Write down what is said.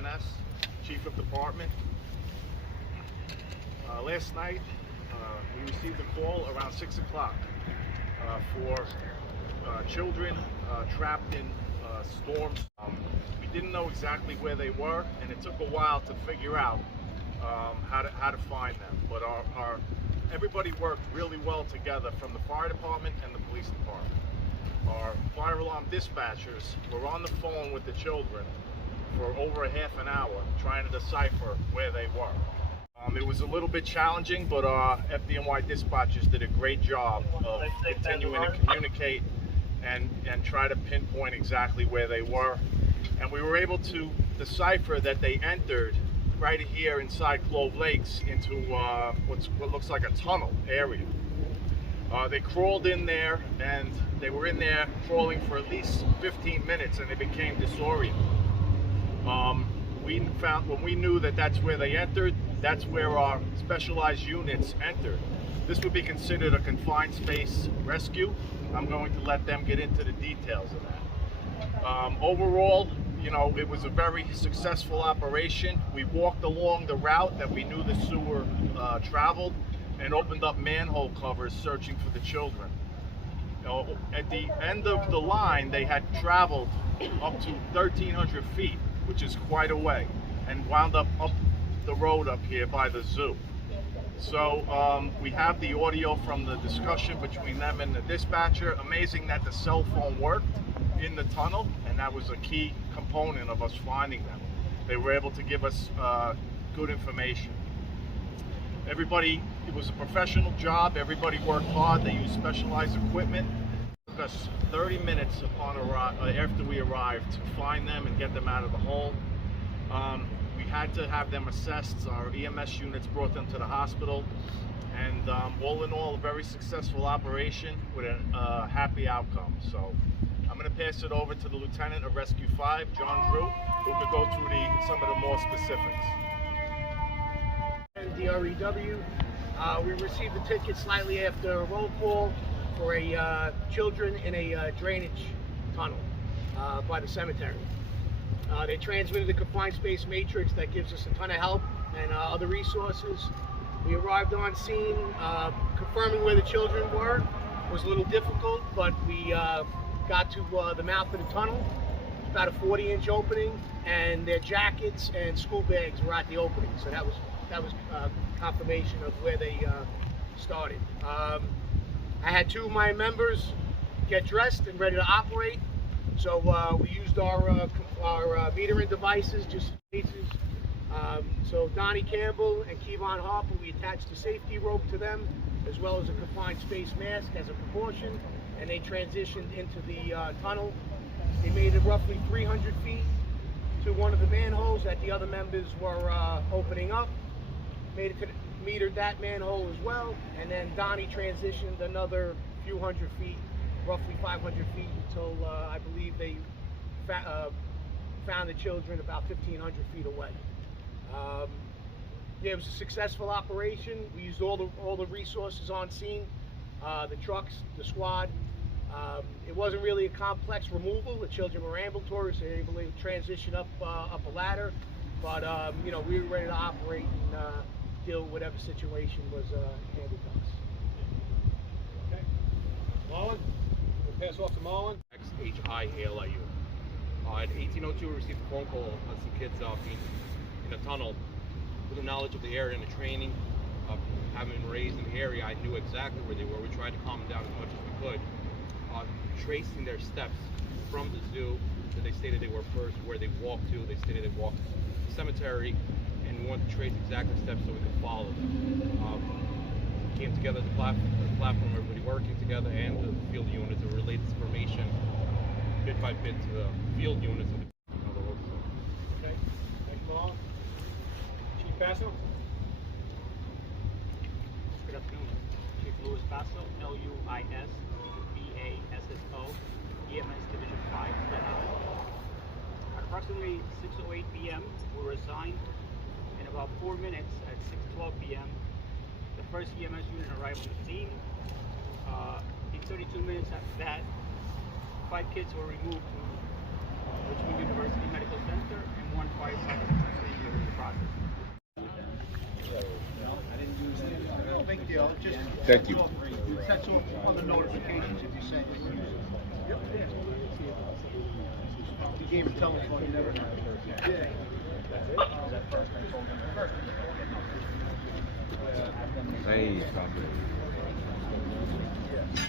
Martinez, Chief of Department. Last night, we received a call around 6 o'clock for children trapped in storms. We didn't know exactly where they were, and it took a while to figure out how to find them. But everybody worked really well together, from the fire department and the police department. Our fire alarm dispatchers were on the phone with the children for over a half an hour trying to decipher where they were. It was a little bit challenging, but our FDNY dispatchers did a great job of continuing to communicate and try to pinpoint exactly where they were. And we were able to decipher that they entered right here inside Clove Lakes into what looks like a tunnel area. They crawled in there, and they were in there crawling for at least 15 minutes, and they became disoriented. When we knew that that's where they entered, that's where our specialized units entered. This would be considered a confined space rescue. I'm going to let them get into the details of that. Overall, it was a very successful operation. We walked along the route that we knew the sewer traveled and opened up manhole covers searching for the children. At the end of the line, they had traveled up to 1,300 feet, which is quite a way, and wound up the road up here by the zoo. So we have the audio from the discussion between them and the dispatcher. Amazing that the cell phone worked in the tunnel, and that was a key component of us finding them. They were able to give us good information. It was a professional job. Everybody worked hard. They used specialized equipment. It took us 30 minutes after we arrived to find them and get them out of the hole. We had to have them assessed. Our EMS units brought them to the hospital, and all in all, a very successful operation with a happy outcome. So I'm going to pass it over to the Lieutenant of Rescue 5, John Drew, who could go through some of the more specifics. DREW. We received a ticket slightly after a roll call for children in a drainage tunnel by the cemetery. They transmitted a confined space matrix that gives us a ton of help and other resources. We arrived on scene. Confirming where the children were was a little difficult, but we got to the mouth of the tunnel. It's about a 40-inch opening, and their jackets and school bags were at the opening. So that was confirmation of where they started. I had two of my members get dressed and ready to operate. So we used our metering devices, just cases. So Donnie Campbell and Kevon Harper, we attached a safety rope to them, as well as a confined space mask as a precaution, and they transitioned into the tunnel. They made it roughly 300 feet to one of the manholes that the other members were opening up. Made it to metered that manhole as well, and then Donnie transitioned another few hundred feet, roughly 500 feet, until I believe they found the children about 1,500 feet away. Yeah, it was a successful operation. We used all the resources on scene, the trucks, the squad. It wasn't really a complex removal. The children were ambulatory, so they were able to transition up a ladder. But we were ready to operate and deal with whatever situation was handed to us. Okay. Marlon, we'll pass off to Marlon. XHIALIU. At 1802, we received a phone call on some kids being in a tunnel. With the knowledge of the area and the training of having been raised in the area, I knew exactly where they were. We tried to calm them down as much as we could. Tracing their steps from the zoo that they stated they were first, where they walked to. They stated they walked to the cemetery, and we wanted to trace exact steps so we could follow them. Came together, the platform, everybody working together, and the field units, to relay this information bit by bit to the field units. Okay, thank you, Marlon. Chief Basso. Good afternoon. Chief Louis Basso, LUIS. ASSO, EMS Division 5, Staten. At approximately 6:08 p.m., we were assigned. In about 4 minutes, at 6:12 p.m., the first EMS unit arrived on the scene. In 32 minutes after that, 5 kids were removed to Richmond University Medical Center and 1 firefighter deal. Just Thank you. sets off other notifications if you send it. You gave him telephone, you never know. Yeah. Hey,